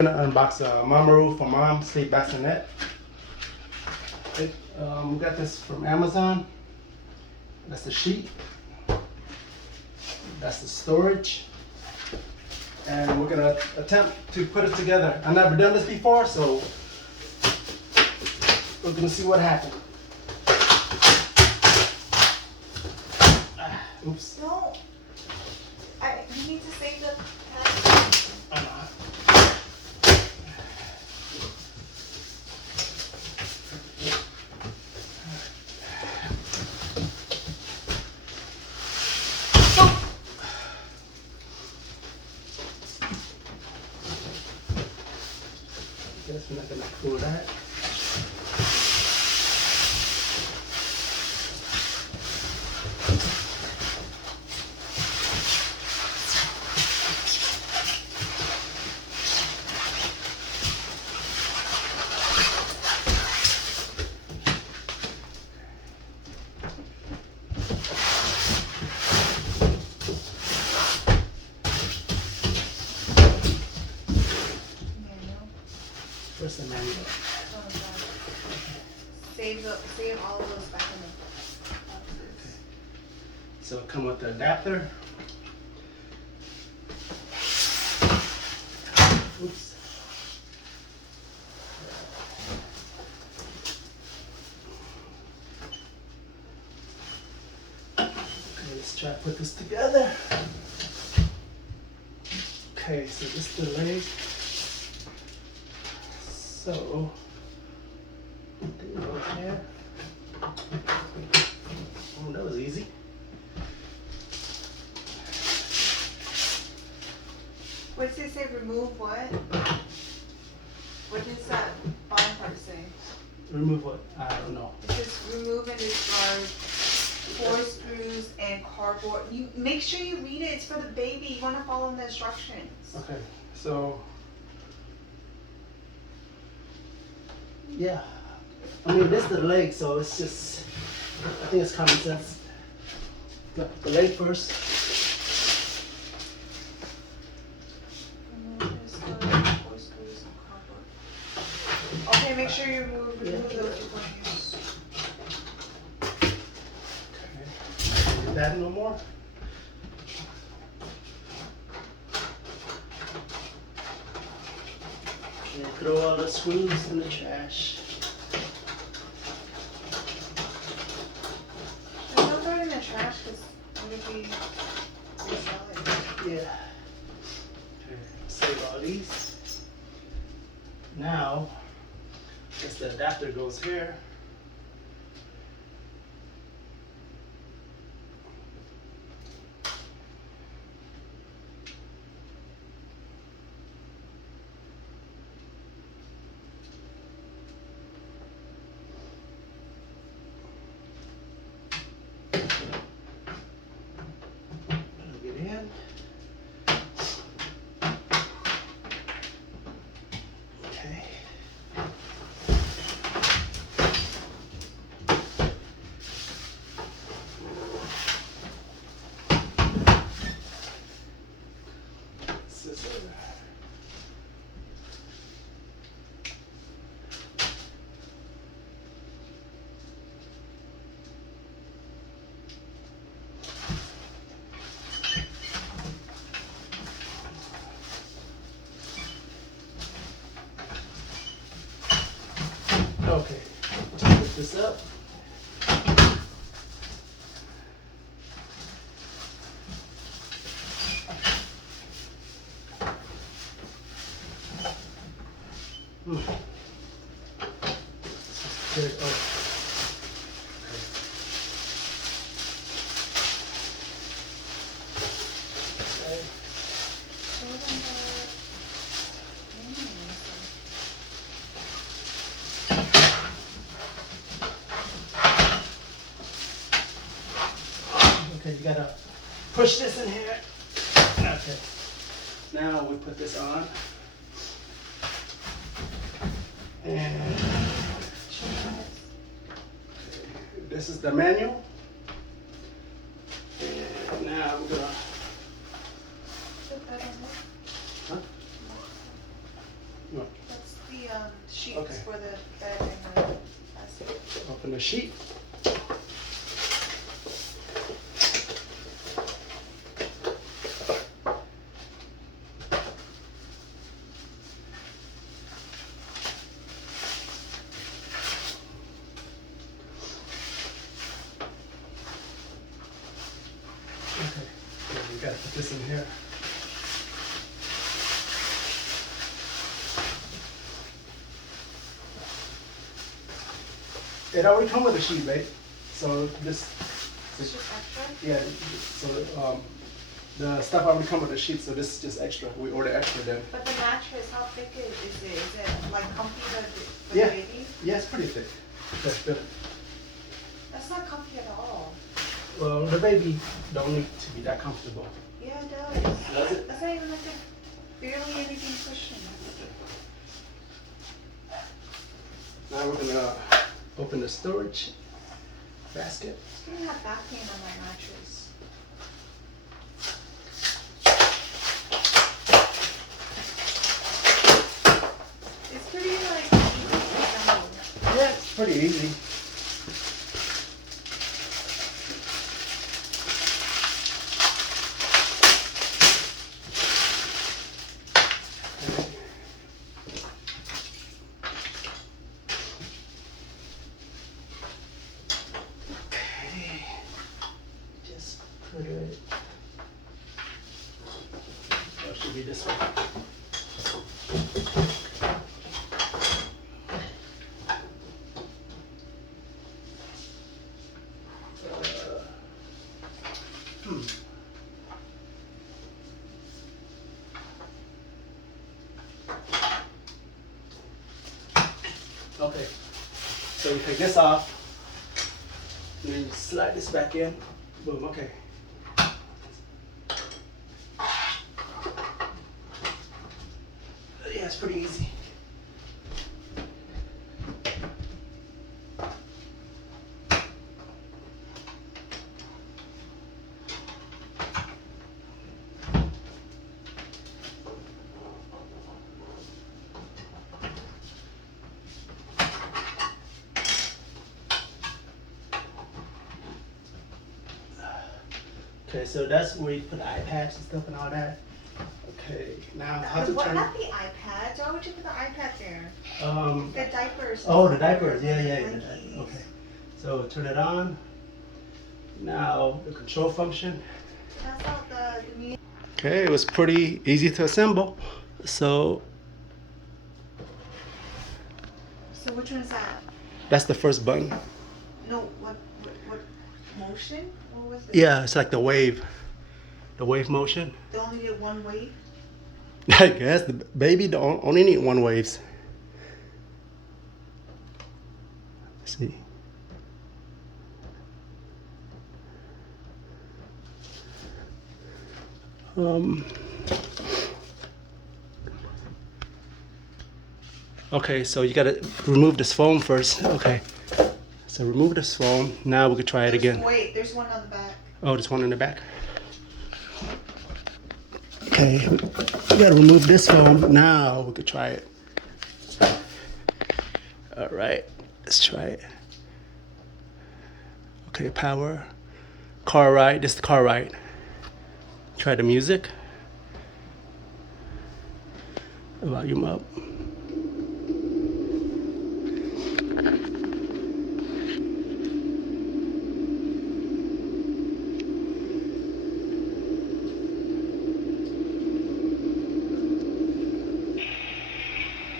I'm gonna unbox a MamaRoo for Mom Sleep Bassinet. We got this from Amazon. That's the sheet. That's the storage. And we're gonna attempt to put it together. I've never done this before, so we're gonna see what happens. Oops. No. You need to save the Guess we're not gonna pull that. Where's the manual? Save all of those back in the boxes. So it come with the adapter. Oops. Okay, let's try to put this together. Okay, so this is the leg. So, there you go there. Oh, that was easy. What does it say? Remove what? What does that bottom part say? Remove what? I don't know. It says remove and discard 4 screws and cardboard. You make sure you read it. It's for the baby. You want to follow the instructions. Okay, so yeah, I mean this is the leg, so it's just, I think it's common sense. Got the leg first. Remove and discard 4 screws and cardboard. Okay, make sure you remove those before you use. Okay, do that no more. And throw all the screws in the trash. Don't throw it in the trash because I'm going to be reselling. Yeah. Okay, save all these. Now, guess the adapter goes here. Plug it in. Okay. Scissor. Okay, put this up. There it goes. Okay. Okay, you gotta push this in here. Okay. Now we put this on. And this is the manual. And now we're gonna No. That's the sheets Okay. for the bed and the basket. Open the sheet. Okay, now we gotta put this in here. It already come with a sheet, babe. So this, It's just extra. yeah. So the stuff already come with a sheet. So this is just extra. We order extra then. But the mattress, how thick is it? Is it like comfy for Yeah. the baby? Yeah, it's pretty thick. That's good. That's not comfy at all. Well, the baby don't need to be that comfortable. Yeah, it does. Does it? That's not even like a barely anything cushion. Now we're gonna open the storage basket. I'm gonna have back pain on my mattress. It's pretty like easy to assemble. Yeah, it's pretty easy. Okay. Just put it. Oh, it should be this way. Okay, so you take this off, and then you slide this back in. Boom, okay. Yeah, it's pretty easy. Okay, so that's where you put the iPads and stuff and all that. Okay, now how to What, turn not the iPads. Why would you put the iPad there? The diapers. Oh, the diapers. Yeah, yeah. Blankies. Okay. So turn it on. Now the control function. That's not the new. Okay, it was pretty easy to assemble. So So which one is that? that's the first button. No, what motion? What was it? Yeah, it's like the wave motion. They only did one wave. I guess the baby only need one waves. Let's see. Okay, so you gotta remove this foam first. Okay, so remove this foam. Now we could try it again. Wait, there's one on the back. Oh, there's one in the back. Okay, we gotta remove this foam. Now we could try it. All right, let's try it. Okay, power. Car ride, this is the car ride. Try the music. Volume up.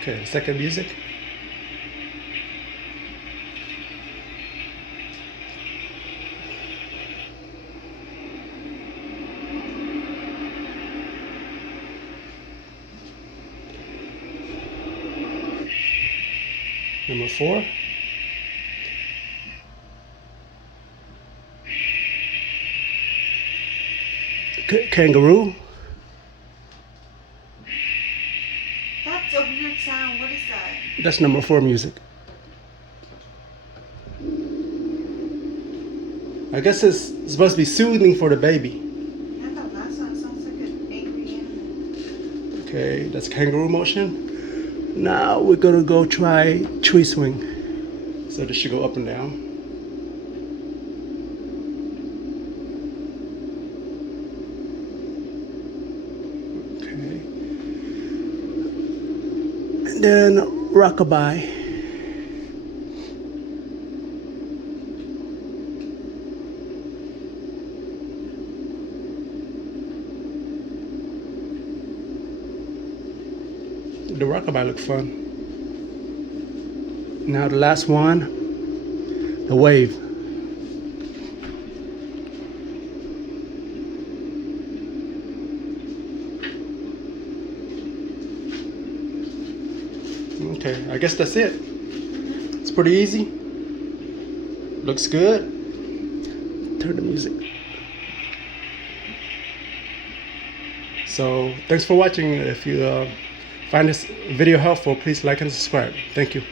Okay, second music. Number 4. Kangaroo. That's a weird sound. What is that? That's number 4 music. I guess it's supposed to be soothing for the baby. I thought that sounds like an angry animal. Okay, that's kangaroo motion. Now we're gonna go try tree swing. So this should go up and down. Okay. And then rockabye. The rockabye look fun. Now the last one, the wave. Okay, I guess that's it. It's pretty easy. Looks good. Turn the music. So thanks for watching. If you find this video helpful, please like and subscribe. Thank you.